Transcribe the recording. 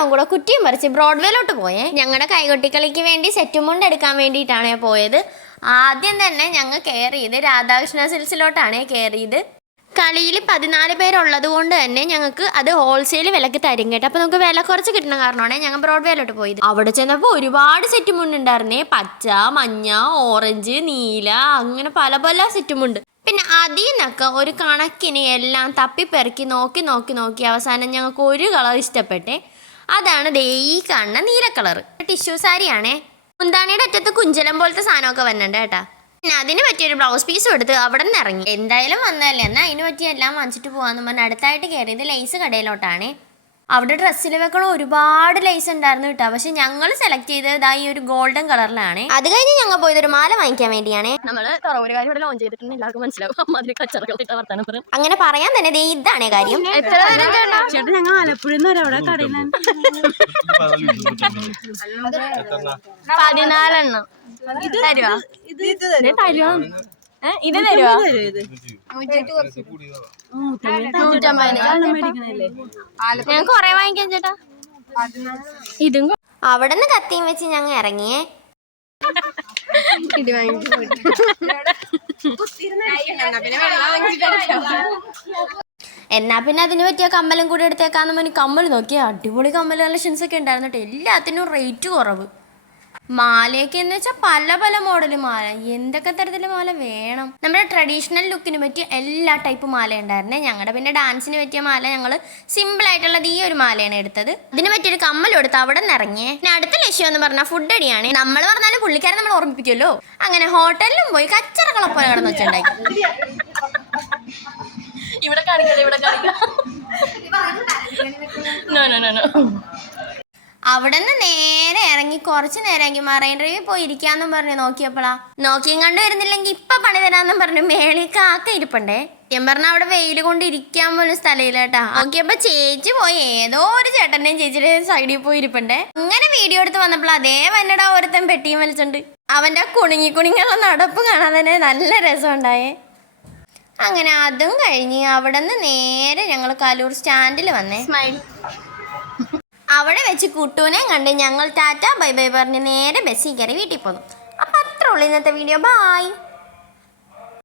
ഞാനും കൂടെ കുറ്റിയും പറിച്ച് ബ്രോഡ്വേയിലോട്ട് പോയേ. ഞങ്ങളുടെ കൈകൊട്ടിക്കളിക്ക് വേണ്ടി സെറ്റും മുണ്ട് എടുക്കാൻ വേണ്ടിയിട്ടാണ് പോയത്. ആദ്യം തന്നെ ഞങ്ങൾ കയറിയത് രാധാകൃഷ്ണ സിൽസിലോട്ടാണ് കയറിയത്. കളിയിൽ 14 പേരുള്ളത് കൊണ്ട് തന്നെ ഞങ്ങൾക്ക് അത് ഹോൾസെയിൽ വിലക്ക് തരും കേട്ടോ. അപ്പോൾ നമുക്ക് വില കുറച്ച് കിട്ടുന്ന കാരണമാണ് ഞങ്ങൾ ബ്രോഡ്വേയിലോട്ട് പോയത്. അവിടെ ചെന്നപ്പോൾ ഒരുപാട് സെറ്റ് മുണ്ടുണ്ടായിരുന്നേ. പച്ച, മഞ്ഞ, ഓറഞ്ച്, നീല, അങ്ങനെ പല പല സെറ്റുമുണ്ട്. പിന്നെ അതിൽ നിന്നൊക്കെ ഒരു കണക്കിന് എല്ലാം തപ്പിപ്പെറുക്കി നോക്കി അവസാനം ഞങ്ങൾക്ക് ഒരു കളർ ഇഷ്ടപ്പെട്ടെ. അതാണ് ദേ ഈ കാണുന്ന നീല കളർ ടിഷ്യൂ സാരിയാണേ. മുന്താണിയുടെ അറ്റത്ത് കുഞ്ചലം പോലത്തെ സാധനമൊക്കെ വന്നിട്ടുണ്ട് കേട്ടാ. പിന്നെ അതിന് പറ്റിയൊരു ബ്ലൗസ് പീസും എടുത്ത് അവിടെ നിന്ന് ഇറങ്ങി. എന്തായാലും വന്നതല്ലേ, എന്നാൽ അതിന് പറ്റിയ എല്ലാം വാങ്ങിച്ചിട്ട് പോകാമെന്ന് പറഞ്ഞാൽ അടുത്തായിട്ട് കയറിയത് ലേസ് കടയിലോട്ടാണ്. അവിടെ ഡ്രസ്സിൽ വെക്കണം ഒരുപാട് ലേസ് ഉണ്ടായിരുന്നു കേട്ടോ. പക്ഷെ ഞങ്ങൾ സെലക്ട് ചെയ്തത് ഈ ഒരു ഗോൾഡൻ കളറിലാണ്. അത് കഴിഞ്ഞ് ഞങ്ങൾ പോയത് ഒരു മാല വാങ്ങിക്കാൻ വേണ്ടിയാണ്. അങ്ങനെ പറയാൻ തന്നെ ഇതാണ് കാര്യം. ഞങ്ങൾ ആലപ്പുഴ 14 ഇത് തരുവാ? ഇത് തരുവാ? ഞാൻ കൊറേ വാങ്ങിക്കാൻ ചേട്ടാ. ഇതും അവിടെ നിന്ന് കത്തിയും വെച്ച് ഞങ്ങൾ ഇറങ്ങിയേ. എന്നാ പിന്നെ അതിന് പറ്റിയ കമ്മലും കൂടി എടുത്തേക്കാന്ന് പറഞ്ഞ് കമ്മൽ നോക്കിയാൽ അടിപൊളി കമ്മൽ കളക്ഷൻസ് ഒക്കെ ഉണ്ടായിരുന്നു കേട്ടോ. എല്ലാത്തിനും റേറ്റ് കുറവ്. മാലയൊക്കെ എന്ന് വെച്ചാൽ പല പല മോഡൽ മാല, എന്തൊക്കെ തരത്തിലെ മാല വേണം. നമ്മുടെ ട്രഡീഷണൽ ലുക്കിന് പറ്റിയ എല്ലാ ടൈപ്പ് മാല ഉണ്ടായിരുന്നേ. ഞങ്ങളുടെ പിന്നെ ഡാൻസിന് പറ്റിയ മാല ഞങ്ങൾ സിമ്പിൾ ആയിട്ടുള്ളത് ഈ ഒരു മാലയാണ് എടുത്തത്. ഇതിന് പറ്റിയൊരു കമ്മലും എടുത്ത് അവിടെ നിന്ന് ഇറങ്ങിയേ. പിന്നെ അടുത്ത ലക്ഷ്യം എന്ന് പറഞ്ഞാൽ ഫുഡ് അടിയാണ്. നമ്മൾ പറഞ്ഞാലും പുള്ളിക്കാരെ നമ്മൾ ഓർമ്മിപ്പിക്കുമല്ലോ. അങ്ങനെ ഹോട്ടലിലും പോയി കച്ചറകളെ പോലെ കിടന്ന് വെച്ചുണ്ടാക്കി. ഇവിടെ അവിടെ നിന്ന് നേരെ ഇറങ്ങി കുറച്ച് നേരമെങ്കിൽ മറൈൻ ഡ്രൈവിൽ പോയി ഇരിക്കാന്നും പറഞ്ഞ് നോക്കിയപ്പോഴാ നോക്കിയും കണ്ടു വരുന്നില്ലെങ്കിൽ ഇപ്പൊ പണി തരാന്നും പറഞ്ഞു മേളിൽ കാക്ക ഇരിപ്പണ്ടേ. ഞാൻ പറഞ്ഞ അവിടെ വെയിൽ കൊണ്ട് ഇരിക്കാൻ പോലും സ്ഥലമില്ല കേട്ടാ. നോക്കിയപ്പോ ചേച്ചി പോയി ഏതോ ഒരു ചേട്ടന്റെയും ചേച്ചിയുടെ സൈഡിൽ പോയി ഇരിപ്പണ്ടേ. ഇങ്ങനെ വീഡിയോ എടുത്ത് വന്നപ്പോൾ അതേ വന്നടാ ഒരുത്തൻ പെട്ടിയും വലിച്ചുണ്ട്. അവന്റെ കുണുങ്ങിയുള്ള നടപ്പ് കാണാൻ തന്നെ നല്ല രസമുണ്ടായേ. അങ്ങനെ അതും കഴിഞ്ഞ് അവിടെ നിന്ന് നേരെ ഞങ്ങൾ കലൂർ സ്റ്റാൻഡിൽ വന്നേ. അവിടെ വെച്ച് കുട്ടൂനെ കണ്ട് ഞങ്ങൾ ടാറ്റ ബൈ ബൈ പറഞ്ഞ് നേരെ ബസ്സിൽ കയറി വീട്ടിൽ പോന്നു. അപ്പം അത്ര ഉള്ളൂ ഇന്നത്തെ വീഡിയോ. ബായ്.